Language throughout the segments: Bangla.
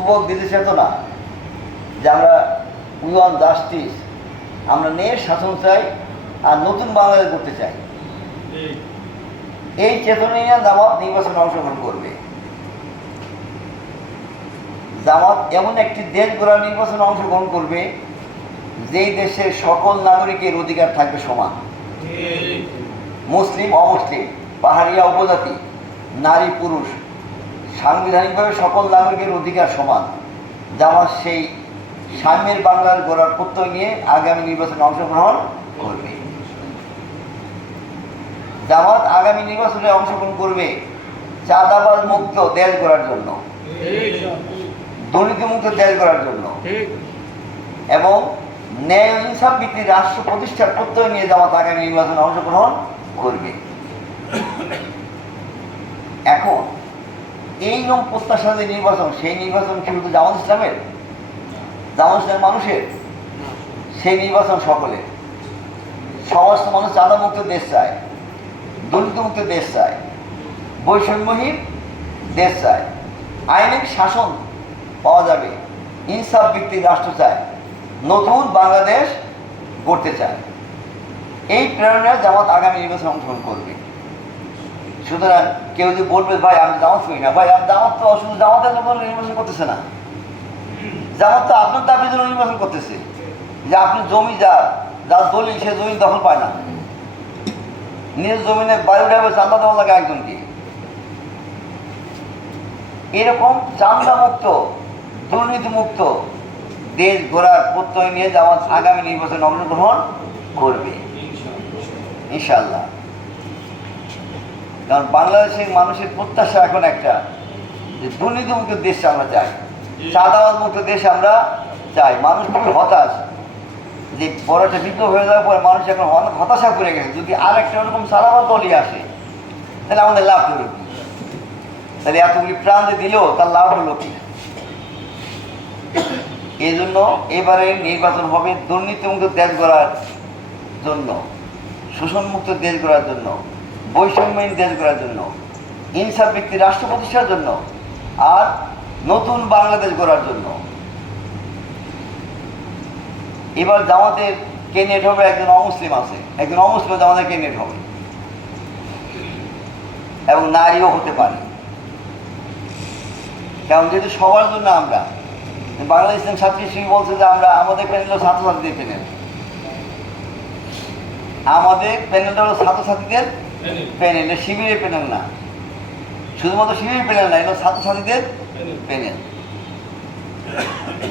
যুবক দিদি চেতনা যে আমরা উই ওয়ান জাস্টিস আমরা ন্যায়ের শাসন চাই আর নতুন বাংলাদেশ করতে চাই। এই চেতনা নিয়ে জামাত নির্বাচনে অংশগ্রহণ করবে। জামাত এমন একটি দেশ গড়ার নির্বাচনে অংশগ্রহণ করবে যেই দেশের সকল নাগরিকের অধিকার থাকবে সমান। মুসলিম অমুসলিম পাহাড়িয়া উপজাতি নারী পুরুষ সাংবিধানিকভাবে সকল নাগরিকের অধিকার সমান জামাত সেই সাম্যের বাংলার গড়ার প্রত্যয় নিয়ে আগামী নির্বাচনে অংশগ্রহণ করবে। জামাত আগামী নির্বাচনে অংশগ্রহণ করবে চাঁদাবাজ মুক্ত দেশ গড়ার জন্য দুর্নীতি মুক্ত দেশ গড়ার জন্য এবং ন্যায় ইনসাফ ভিত্তিক রাষ্ট্র প্রতিষ্ঠার প্রত্যয় নিয়ে জামাত আগামী নির্বাচনে অংশগ্রহণ করবে এখন এই রকম প্রত্যাশা যে নির্বাচন, সেই নির্বাচন কি শুধু জামাত ইসলামের? জামাত ইসলামের মানুষের? সেই নির্বাচন সকলের সমস্ত মানুষ চাঁদামুক্ত দেশ চায়, দুর্নীতিমুক্ত দেশ চায়, বৈষম্যহীন দেশ চায়। আইনিক শাসন পাওয়া যাবে, ইনসাফ ভিত্তিক রাষ্ট্র চায়, নতুন বাংলাদেশ গড়তে চায়। এই প্রেরণায় জামাত আগামী নির্বাচন অংশগ্রহণ করবে। সুতরাং কেউ যদি বলবে, ভাই, আমি জামাত করি না। ভাই আমি জামাত তো শুধু জামাতের লোক নির্বাচন করতেছে না। জামাত তো আপনার দাবির জন্য নির্বাচন করতেছে যে আপনি জমি যার যার দলিল, সে জমি দখল পায় না। নিজের জমিনে বায়ু ড্রাইভার চান্দা দেওয়া লাগে একজনকে। এরকম চান্দা মুক্ত দুর্নীতিমুক্ত দেশ গড়ার প্রত্যয় নিয়ে জামাত আগামী নির্বাচনে অংশগ্রহণ করবে। ইনশাল্লাহ কারণ বাংলাদেশের মানুষের প্রত্যাশা এখন একটা যে দুর্নীতিমুক্ত দেশ আমরা চাই। চাঁদাবাদ মুক্ত দেশ আমরা চাই। মানুষ খুবই হতাশ যে বড় একটা বিপ্লব হয়ে যাওয়ার পরে মানুষ এখন অনেক হতাশা করে গেছে। যদি আর একটা ওরকম চাঁদাবাদ দলই আসে তাহলে আমাদের লাভ হলো কি তাহলে এতগুলি প্রাণ যে দিলেও তার লাভ হলো কি? এই জন্য এবারে নির্বাচন হবে দুর্নীতিমুক্ত দেশ গড়ার জন্য শোষণমুক্ত দেশ গড়ার জন্য। বৈষম্যহীন দেশ গড়ার জন্য ইনসাফ ব্যক্তি রাষ্ট্র প্রতিষ্ঠার জন্য, আর নতুন বাংলাদেশ গড়ার জন্য। এবার জামাতের ক্যান্ডিডেট হবে একজন অমুসলিম আছে। একজন অমুসলিম জামাতের ক্যান্ডিডেট হবে। এবং নারীও হতে পারে। কারণ যেহেতু সবার জন্য আমরা বাংলা ছাত্রী শ্রী বলছে যে আমরা, আমাদের প্যানেল ছাত্রছাত্রীদের প্যানেল আমাদের প্যানেলটা হলো ছাত্রছাত্রীদের প্যানেল এটা শিবিরের প্যানেল না। শুধুমাত্র শিবিরের প্যানেল না এটা ছাত্রছাত্রীদের প্যানেল।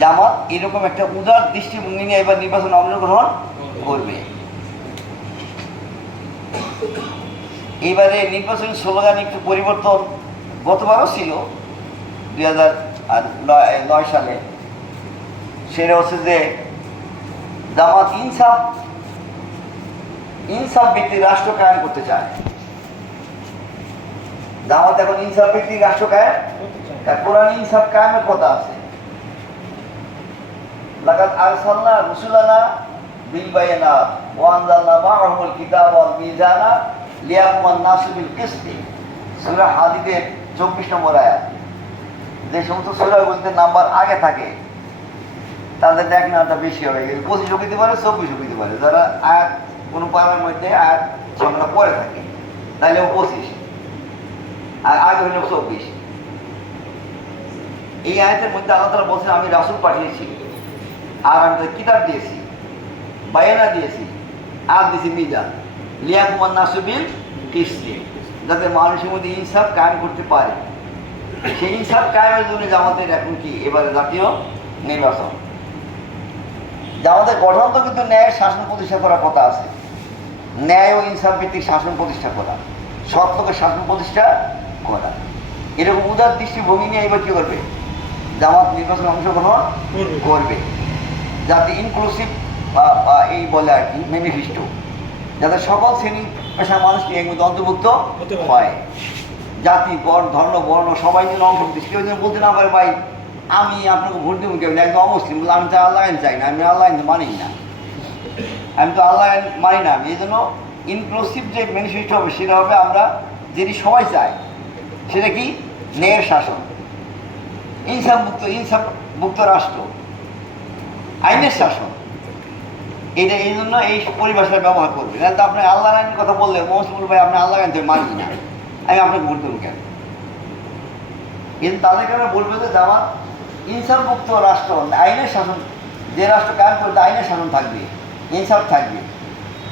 জামাত এরকম একটা উদার দৃষ্টিভঙ্গি নিয়ে এবার নির্বাচনে অংশগ্রহণ করবে। এবারে নির্বাচনী স্লোগান একটু পরিবর্তন। গতবারও ছিল দুই হাজার নয় সালে। সেটা হচ্ছে যে জামাত ইনসাফ ইনসাফ ভিত্তিক রাষ্ট্র কায়েম করতে চায়। জামাত এখন ইনসাফ ভিত্তিক রাষ্ট্র কায়েম তার কোরআন ইনসাফ কায়েমের কথা আছে। কিতাব মিজানা লিয়াকুমান হাদীদের 24 নম্বর আয়াত। যে সমস্ত নাম্বার আগে থাকে, তাদের নামটা বেশি হবে পঁচিশও দিতে পারে চব্বিশও দিতে পারে। যারা আয়াত কোনো পাড়ার মধ্যে আয়াত সংখ্যা পরে থাকে। তাহলে ও পঁচিশ, আর আগে হইল চব্বিশ। এই আয়াতের মধ্যে আল্লাহ তালা বলছেন, আমি রাসুল পাঠিয়েছি, আর আমি তাদের কিতাব দিয়েছি, বায়ানা দিয়েছি, আর দিয়েছি মিজান। লিয়াকুমার নাসুবিল কিস্তি যাতে মানুষের মধ্যে ইনসাফ কায়েম করতে পারে। সেই ইনসাফ কায়েমের জন্য জামাতের এখন কি, এবারে জাতীয় নির্বাচন। জামাতের গঠন তো কিন্তু ন্যায়ের শাসন প্রতিষ্ঠা করার কথা আছে। ন্যায় ও ইনসাফ ভিত্তিক শাসন প্রতিষ্ঠা করা সত্যকে শাসন প্রতিষ্ঠা করা। এরকম উদার দৃষ্টিভঙ্গি নিয়ে এবার কি করবে? জামাত নির্বাচনে অংশগ্রহণ করবে। যাতে ইনক্লুসিভ এই বলে আর কি ম্যানিফেস্টো যাতে সকল শ্রেণি পেশার মানুষকে এর মধ্যে অন্তর্ভুক্ত। হয়। জাতি বর্ণ ধর্ম বর্ণ সবাই যেন অংশগ্রহণ। কেউ যেন বলতে না পারে ভাই আমি আপনাকে ভোট দেবো কেউ একদম অমুসলিম আমি তো আল্লাহ চাই না আমি আল্লাহ মানি না। আমি তো আল্লাহ মানি না, আমি এই জন্য ইনক্লুসিভ যে ম্যানিফেস্টো হবে সেটা হবে আমরা যেটি সবাই চাই সেটা কি? ন্যায়ের শাসন। ইনসাফ মুক্ত ইনসাফ মুক্ত রাষ্ট্র। আইনের শাসন। এটা এই জন্য এই পরিভাষাটা ব্যবহার করবে। না তো আপনি আল্লাহ আইনের কথা বললে মুসলিম ভাই, আপনি আল্লাহ আইন মানি না। আমি আপনাকে ভোট দেবো কেন? কিন্তু তাদের কারণে বলবে যে জামাত ইনসাফ মুক্ত রাষ্ট্র, আইনের শাসন, যে রাষ্ট্র কায়েম করতে আইনের শাসন থাকবে। ইনসাফ থাকবে।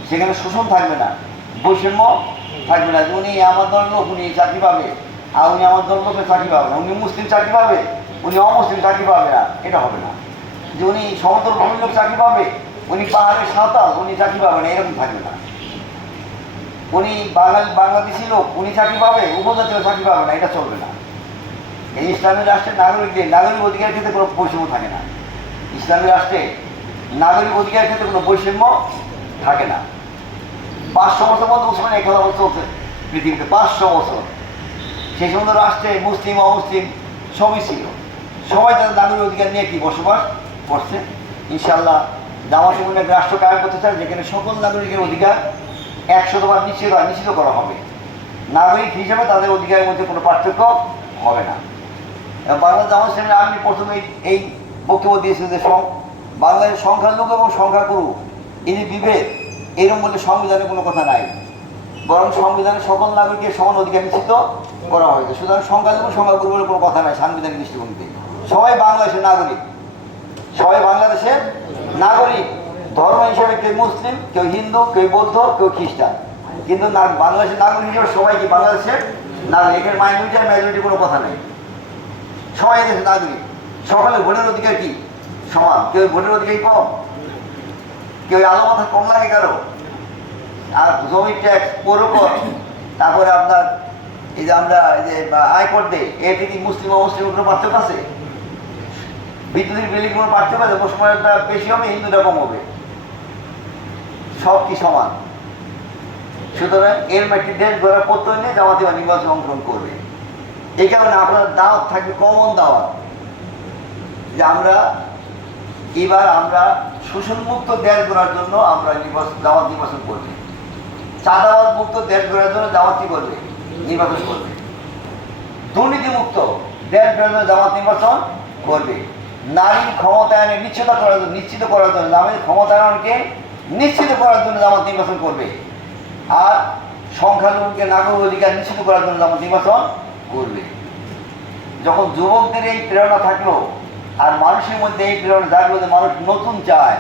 সেখানে শোষণ থাকবে না, বৈষম্য থাকবে না। উনি আমার দলের লোক, উনি চাকরি পাবে। আর উনি আমার দলের লোকের চাকরি পাবে না। উনি মুসলিম চাকরি পাবে, উনি অমুসলিম চাকরি পাবে না। এটা হবে না। যে উনি সমতল ভূমির লোক চাকরি পাবে, উনি পাহাড়ের সাঁওতাল, উনি চাকরি পাবে না, এরকম থাকবে না। উনি বাঙালি, বাংলাদেশি লোক, উনি চাকরি পাবে উপজাতীয় চাকরি পাবে না, এটা চলবে না। এই ইসলামী রাষ্ট্রের নাগরিকদের, নাগরিক অধিকারের ক্ষেত্রে কোনো বৈষম্য থাকে না। ইসলামী রাষ্ট্রে নাগরিক অধিকারের ক্ষেত্রে কোনো বৈষম্য থাকে না। পাঁচশো বছর মধ্যে মুসলমান এই কথা চলছে পৃথিবীতে, পাঁচশো বছর। সেই সমস্ত রাষ্ট্রে মুসলিম, অমুসলিম, সবই ছিল। সবাই তাদের নাগরিক অধিকার নিয়ে কি বসবাস করছে? ইনশাল্লাহ জামাত এক রাষ্ট্র কায়েম করতে চায়, যেখানে সকল নাগরিকের অধিকার একশতবার নিশ্চিত নিশ্চিত করা হবে। নাগরিক হিসেবে তাদের অধিকারের মধ্যে কোনো পার্থক্য হবে না। বাংলা জামাত ইসলামের আমি প্রথমে এই বক্তব্য দিয়েছি যে বাংলাদেশের সংখ্যালঘু এবং সংখ্যাগুরু যে বিভেদ। এরকম বলে সংবিধানে কোনো কথা নাই। বরং সংবিধানে সকল নাগরিকের সমান অধিকার নিশ্চিত করা হয়েছে সুতরাং সংখ্যালঘু সংখ্যাগুরু বলে কোনো কথা নাই সাংবিধানিক দৃষ্টিভঙ্গিতে। সবাই বাংলাদেশের নাগরিক। সবাই বাংলাদেশের নাগরিক। ধর্ম হিসেবে কেউ মুসলিম, কেউ হিন্দু, কেউ বৌদ্ধ, কেউ খ্রিস্টান। কিন্তু বাংলাদেশের নাগরিক হিসেবে সবাই কি বাংলাদেশের নাগরিক? এখানে মাইনরিটি আর মেজরিটি কোনো কথা নেই। সবাই দেশের নাগরিক। সকলে ভোটের অধিকার কি? সমান। কেউ ভোটের অধিকার কম, কেউ আলো মাথা কম লাগে কারও। আর জমি ট্যাক্স পৌর কর তারপরে আপনার এই যে আমরা এই যে আয়কর দেই এতে কি মুসলিম অমুসলিম কোনো পার্থক্য আছে? বিদ্যুতের বিলে কোনো পার্থক্য আছে? মুসলমানটা বেশি হবে, হিন্দুটা কম হবে। সব কি সমান? সুতরাং এর একটি দেশ গড়ার প্রত্যয় নিয়ে জামাতে বা নির্বাচন অংশগ্রহণ করবে। এই কারণে আপনার দাওয়াত থাকবে কমন দাওয়াত। যে আমরা এবার আমরা শোষণমুক্ত দেশ গড়ার জন্য আমরা জামাত নির্বাচন করবে। চাঁদাবাদ মুক্ত দেশ গড়ার জন্য জামাত কি করবে, নির্বাচন করবে। দুর্নীতিমুক্ত দেশ গড়ার জন্য জামাত নির্বাচন করবে। নারীর ক্ষমতায়নে নিশ্চিত করার জন্য, নিশ্চিত করার জন্য, নারীর ক্ষমতায়নকে নিশ্চিত করার জন্য জামাত নির্বাচন করবে। আর সংখ্যালঘুকে নাগরিক অধিকার নিশ্চিত করার জন্য জামাত নির্বাচন করবে। যখন যুবকদের এই প্রেরণা থাকল আর মানুষের মধ্যে এই প্রেরণা জাগলো যে মানুষ নতুন চায়,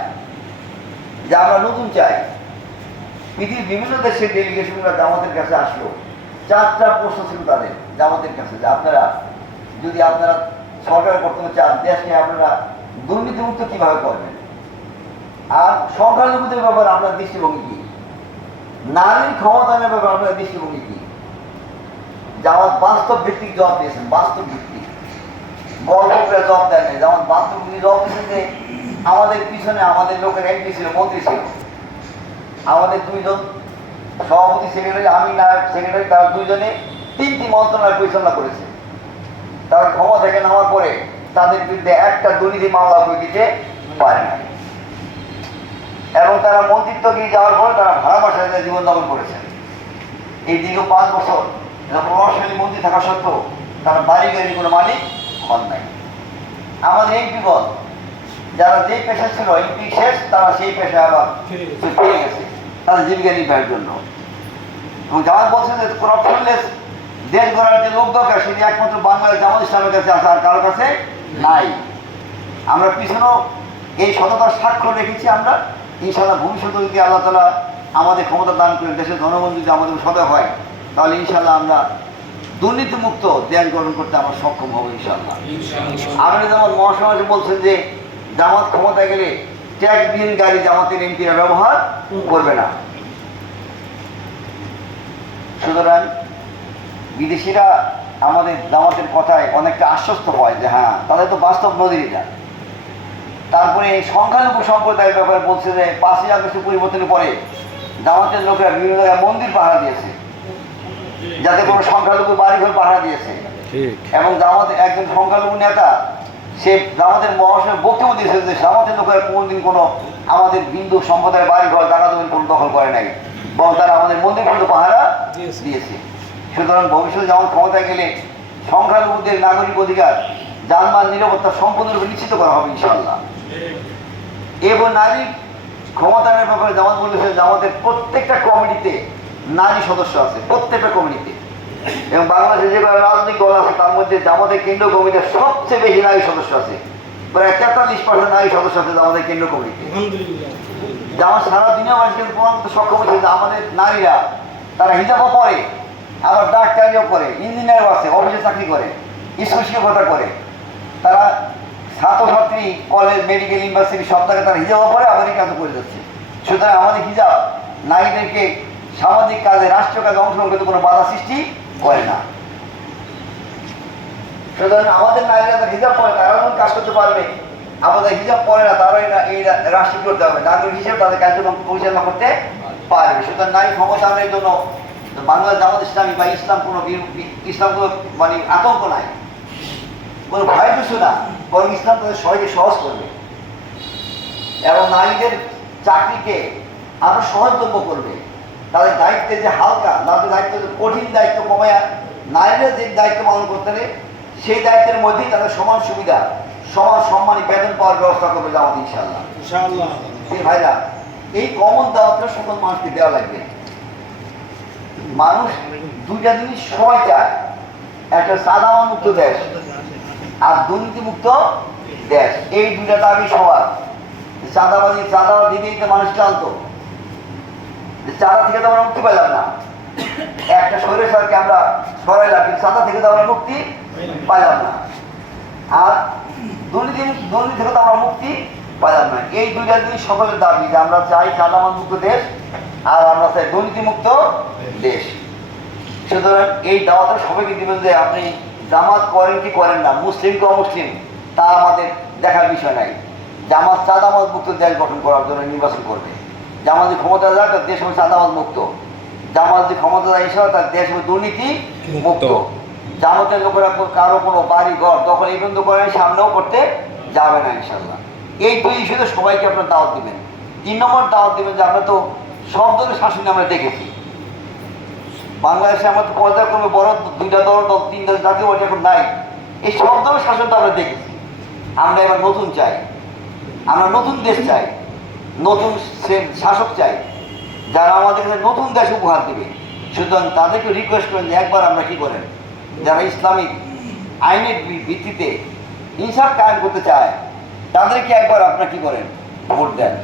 যে আমরা নতুন চাই। পৃথিবীর বিভিন্ন দেশের ডেলিগেশনরা জামাতের কাছে আসলো। চারটা প্রশ্ন ছিল তাদের জামাতের কাছে, যে আপনারা যদি আপনারা সরকার করতে চান দেশকে আপনারা দুর্নীতিমুক্ত কীভাবে করবেন? আর সংখ্যালঘুদের ব্যাপারে আপনার দৃষ্টিভঙ্গি কি? নারীর ক্ষমতায়নের ব্যাপারে আপনার দৃষ্টিভঙ্গি কি? জামাত বাস্তব ভিত্তিক জবাব দিয়েছেন, বাস্তব ভিত্তিক। গল্প করে জবাব দেন যেমন বাস্তব ভিত্তিক জবাব আমাদের পিছনে আমাদের লোকের এমপি ছিল, মন্ত্রী ছিল। আমাদের দুইজন সভাপতি সেক্রেটারি আমি নায়ক সেক্রেটারি তারা দুইজনে তিনটি মন্ত্রণালয় পরিচালনা করেছে। তারা ক্ষমতা থেকে নামার পরে তাদের বিরুদ্ধে একটা দুর্নীতি মামলা করে দিতে পারে না এবং তারা মন্ত্রিত্ব গিয়ে যাওয়ার পরে তারা ভাড়া বাসায় জীবনযাপন করেছেন এই দীর্ঘ পাঁচ বছর প্রভাবশালী মন্ত্রী থাকা সত্ত্বেও তারা বাড়ি গাড়ি কোনো মালিক হন নাই। আমাদের এমপিগণ যারা যেই পেশা ছিল এমপি শেষ তারা সেই পেশায় আবার গেছে। তাদের জীবিকা নির্বাহের জন্য। এবং জামাত বলছে যে করাপশনলেস দেশ গড়ার যে লোক দরকার সেটি একমাত্র বাংলাদেশ জামাত ইসলামের কাছে আছে আর কারোর কাছে নাই। আমরা পিছনেও এই সততার স্বাক্ষর রেখেছি আমরা। ইনশাল্লাহ ভবিষ্যতে যদি আল্লাহ তালা আমাদের ক্ষমতা দান করেন দেশের জনগণ যদি আমাদের সদয় হয় তাহলে ইনশাল্লাহ আমরা দুর্নীতিমুক্ত দেশ গঠন করতে আমরা সক্ষম হব ইনশাল্লাহ আপনি যেমন মহাসমাজে বলছেন যে জামাত ক্ষমতায় গেলে ট্যাক্সবিহীন গাড়ি জামাতের এমপিরা ব্যবহার করবে না। সুতরাং বিদেশিরা আমাদের জামাতের কথায় অনেকটা আশ্বস্ত হয় যে হ্যাঁ তাদের তো বাস্তব নদীর এটা। তারপরে এই সংখ্যালঘু সম্প্রদায়ের ব্যাপারে বলছে যে পাঁচই আগস্ট পরিবর্তনের পরে জামাতের লোকেরা বিভিন্ন জায়গায় মন্দির পাহারা দিয়েছে। যাতে কোনো সংখ্যালঘু বাড়িঘর পাহারা দিয়েছে। এবং জামাতের একজন সংখ্যালঘু নেতা সে জামাতের মহাশয় বক্তব্য দিয়েছে যে জামাতের লোকেরা কোনোদিন কোনো আমাদের বিন্দু সম্প্রদায়ের বাড়ি ঘর জায়গা জমি কোনো দখল করে নাই। বরং তারা আমাদের মন্দির পর্যন্ত পাহারা দিয়েছে। দিয়েছে। সুতরাং ভবিষ্যতে যেমন ক্ষমতায় গেলে সংখ্যালঘুদের নাগরিক অধিকার যানবাহন নিরাপত্তা সম্পূর্ণরূপে নিশ্চিত করা হবে ইনশাআল্লাহ। এবং নারী ক্ষমতায়নের ব্যাপারে জামাত বলেছে জামাতের প্রত্যেকটা কমিটিতে নারী সদস্য আছে, প্রত্যেকটা কমিটিতে এবং বাংলাদেশে যে রাজনৈতিক দল আছে, তার মধ্যে জামাতের কেন্দ্রীয় কমিটিতে সবচেয়ে বেশি নারী সদস্য আছে। প্রায় তেতাল্লিশ পার্সেন্ট নারী সদস্য আছে জামাতের কেন্দ্রীয় কমিটিতে আলহামদুলিল্লাহ জামাত সারা দুনিয়া মানুষ কিন্তু প্রমাণ করতে সক্ষম হচ্ছে যে আমাদের নারীরা, তারা হিজাবও করে আবার ডাক্তারিও করে ইঞ্জিনিয়ারও আছে অফিসে চাকরি করে স্কুল শিক্ষকতা করে। তারা ছাত্রছাত্রী কলেজ মেডিকেল ইউনিভার্সিটি সব জায়গায় তারা হিজাবও পরে আমাদের কাজও করে যাচ্ছে। সুতরাং আমাদের হিজাব নারীদেরকে সামাজিক কাজে রাষ্ট্রীয় কাজে অংশগ্রহণ করতে কোনো বাধা সৃষ্টি করে না। সুতরাং আমাদের নারীরা হিজাব পরে তারা যখন কাজ করতে পারবে, আমাদের হিজাব পরে না তারা এই রাষ্ট্র করতে হবে নাগরিক হিসেবে তাদের কার্যক্রম পরিচালনা করতে পারবে। সুতরাং নারী ক্ষমতায়নের জন্য বাংলাদেশ জামাত ইসলামী বা ইসলাম কোনো ইসলাম কোনো মানে আতঙ্ক নাই। কোনো ভয় কিছু না, বরং ইসলাম তাদের সবাইকে সহজ করবে। এবং নারীদের চাকরিকে আরও সহজলভ্য করবে। তাদের দায়িত্বে যে হালকা তাদের দায়িত্ব যে কঠিন দায়িত্ব কমায়া নারীরা যে দায়িত্ব পালন করতে হবে সেই দায়িত্বের মধ্যেই তাদের সমান সুবিধা সমান সম্মানী বেতন পাওয়ার ব্যবস্থা করবে জামাত ইনশাল্লাহ ইনশাআল্লাহ। এই ভাইরা এই কমন দাওয়াতটা সকল মানুষকে দেওয়া লাগবে। মানুষ দুইটা জিনিস সবাই চায়। একটা সাধারণ মুক্ত দেশ আর দুর্নীতি মুক্ত দেশ। এই দুইটা দাবি সবার। চাঁদাবাজি চাঁদা দিতে দিতে মানুষ ক্লান্ত। যে চাঁদা থেকে তো আমরা মুক্তি পেলাম না। একটা শরীর সরকে আমরা সরাইলাম কিন্তু চাঁদা থেকে তো আমরা মুক্তি পাইলাম না। আর দুর্নীতি দুর্নীতি থেকে তো আমরা মুক্তি পাইলাম না। এই দুইটা জিনিস সকলের দাবি, যে আমরা চাই চাঁদাবাজ মুক্ত দেশ আর আমরা চাই দুর্নীতি মুক্ত দেশ। সুতরাং এই দাওয়াতটা সবাইকে দিবেন যে আপনি জামাত করেন কি করেন না, মুসলিম কি অমুসলিম, তা আমাদের দেখার বিষয় নাই। জামাত চাঁদাবাজ মুক্ত দেশ গঠন করার জন্য নির্বাচন করবে। যদি ক্ষমতা যায় তার দেশ হবে চাঁদাবাজ মুক্ত। জামাত যদি ক্ষমতা যায় হিসাবে তার দেশ হবে দুর্নীতি মুক্ত। জামাতের লোকেরা কারও কোনো বাড়ি ঘর দখল এই পর্যন্ত করেন সামনেও করতে যাবে না ইনশাল্লাহ এই দুই ইস্যুতে সবাইকে আপনার দাওয়াত দিবেন। তিন নম্বর দাওয়াত দিবেন যে আমরা তো সব ধরনের শাসন আমরা দেখেছি। বাংলাদেশে আমার তো পর্যায়ক্রমে বড় দুইটা দল দল তিনটা জাতীয় পার্টি এখন নাই। এই সব ধরনের শাসন তো আমরা দেখেছি। আমরা এবার নতুন চাই। আমরা নতুন দেশ চাই। নতুন শাসক চাই, যারা আমাদের কাছে নতুন দেশ উপহার দেবে। সুতরাং তাদেরকে রিকোয়েস্ট করেন যে একবার আমরা কি করেন? যারা ইসলামিক আইনের ভিত্তিতে ইনসাফ কায়েম করতে চায়, তাদেরকে একবার আপনারা কি করেন? ভোট দেন।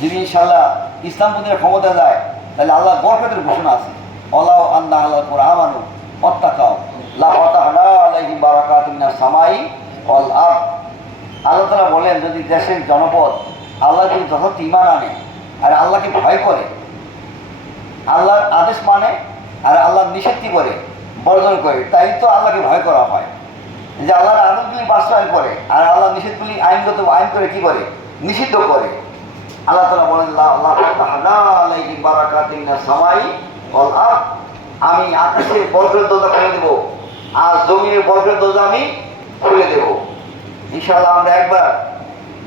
যদি ইনশাল্লাহ ইসলামপন্থীরা ক্ষমতা যায়, তাহলে আল্লাহ বরকতের ঘোষণা আছে। অলাও আল্লাহ আল্লাহ পর আমানু অত্যাকাও আল্লাহ তাআলা বলেন, যদি দেশের জনপদ আল্লাহ যদি যথার্থ ইমান আনে, আর আল্লাহকে ভয় করে, আল্লাহর আদেশ মানে আর আল্লাহর নিষেধ কি করে বর্জন করে, তাই তো আল্লাহকে ভয় করা হয়। যে আল্লাহর আদেশগুলি বাস্তবায়ন করে, আর আল্লাহ নিষেধগুলি আইনগত, আইন করে কি করে? নিষিদ্ধ করে। আল্লাহ তালা বলেন আল্লাহ সামাই আমি আকাশের বরফের দরজা খুলে দেবো, আর জমিনের বরফের দরজা আমি খুলে দেবো। ইনশাআল্লাহ আমরা একবার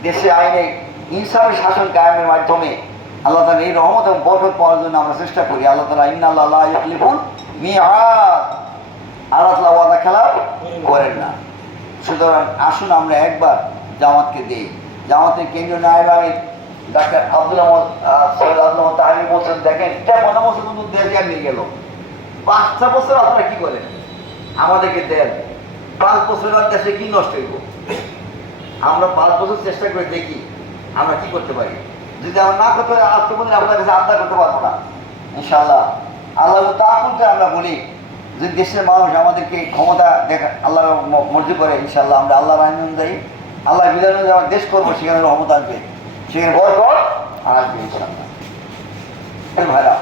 দেশে আইনে ইনসাফের শাসন কায়েমের মাধ্যমে আল্লাহ তালা এই রহমত এবং বরকত পাওয়ার জন্য আমরা চেষ্টা করি। আল্লাহ তালা ইন্না আল্লাহ ইফলিফুল মিআদ। আল্লাহ তালা ওয়াদা খেলা করেন না। সুতরাং আসুন আমরা একবার জামাতকে দিই। জামাতের কেন্দ্রীয় নায়ব আমির ডাক্তার আব্দুল আহমদ আহ, সৈয়দ আব্দুল আহমদ তাহির বলছেন দেখেন তেমন বছর কিন্তু জ্ঞান নিয়ে গেল। পাঁচটা বছর আপনারা কি করেন? আমাদেরকে দেন। পাঁচ বছর দেশে কি নষ্ট হইব? আমরা পাঁচ বছর চেষ্টা করে দেখি আমরা কি করতে পারি? যদি আমরা না করতে পারি আজ তো কোনদিন আপনার কাছে আবদার করতে পারব না। ইনশাল্লাহ আল্লাহ তা করতে আমরা বলি? যে দেশের মানুষ আমাদেরকে ক্ষমতা দেখা আল্লাহ মর্জি করে ইনশাল্লাহ আমরা আল্লাহ আইন অনুযায়ী আল্লাহ বিধান অনুযায়ী আমরা দেশ করব সেখানে ক্ষমতা আসবে। সেখানে বরকত? আসবে ইনশাল্লাহ ভাইরা